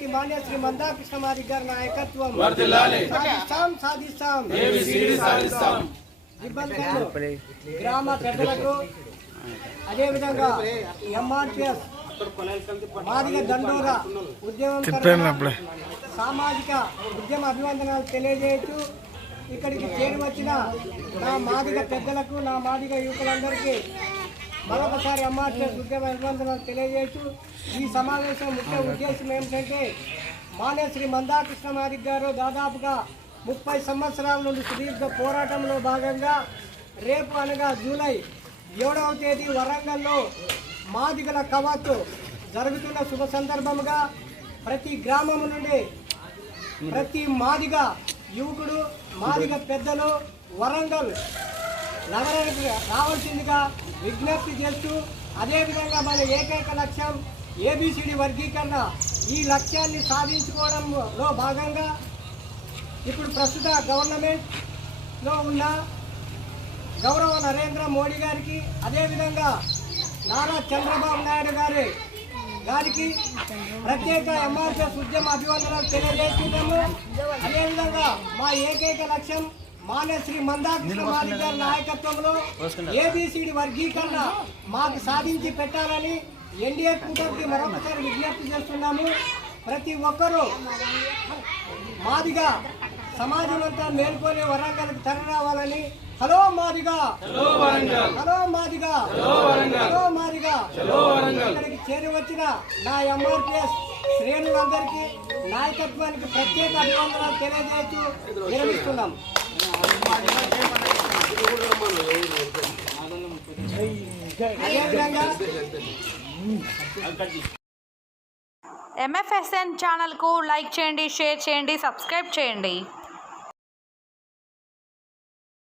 శ్రీ మందాకృష్ణ మాది గారి నాయకత్వం. సాధిస్తాం ఇబ్బందులు గ్రామ పెద్దలకు అదేవిధంగా ఎంఆర్పిఎస్ మాదిగ దండోరా ఉద్యమం సామాజిక ఉద్యమ అభివందనాలు తెలియజేయచ్చు ఇక్కడికి చేరి వచ్చిన నా మాదిగ పెద్దలకు నా మాదిగ యువకులందరికీ మరొకసారి ఎంఆర్టీఎస్ ఉద్యమ అభినందనలు తెలియజేయచ్చు ఈ సమావేశం ముఖ్య ఉద్దేశం ఏమిటంటే మానేశ్రీ మందాకృష్ణ గారు దాదాపుగా ముప్పై సంవత్సరాల నుండి సుదీర్ఘ పోరాటంలో భాగంగా రేపు అనగా జూలై ఏడవ తేదీ వరంగల్లో మాదిగల కవాతు జరుగుతున్న శుభ సందర్భముగా ప్రతి గ్రామం నుండి ప్రతి మాదిగ యువకుడు మాదిగ పెద్దలు వరంగల్ నగరానికి రావాల్సిందిగా విజ్ఞప్తి చేస్తూ అదేవిధంగా మన ఏకైక లక్ష్యం ఏబిసిడి వర్గీకరణ. ఈ లక్ష్యాన్ని సాధించుకోవడంలో భాగంగా ఇప్పుడు ప్రస్తుత గవర్నమెంట్లో ఉన్న గౌరవ నరేంద్ర మోడీ గారికి అదేవిధంగా నారా చంద్రబాబు నాయుడు గారి గారికి ప్రత్యేక ఎంఆర్ఎస్ ఉద్యమ అభివందనాలు తెలియజేస్తున్నాము. అదేవిధంగా మా ఏకైక లక్ష్యం మాన్య శ్రీ మందాకృష్ణ మాది గారి నాయకత్వంలో ఏబిసిడి వర్గీకరణ మాకు సాధించి పెట్టాలని ఎన్డీఏ కూటమికి మరొకసారి విజ్ఞప్తి చేస్తున్నాము. ప్రతి ఒక్కరూ మాదిగా సమాజం అంతా మేల్కొని వరంగల్కి తరలి రావాలని. Hello Madiga. Hello Madiga. Hello Madiga. ఇక్కడికి చేరి వచ్చిన నా ఎంఆర్పిఎస్ శ్రేణులందరికీ నాయకత్వానికి ప్రత్యేక అభివందనాలు తెలియజేస్తూ విరమిస్తున్నాం. ఎంఎఫ్ఎస్ఎన్ ఛానల్కు లైక్ చేయండి షేర్ చేయండి సబ్స్క్రైబ్ చేయండి.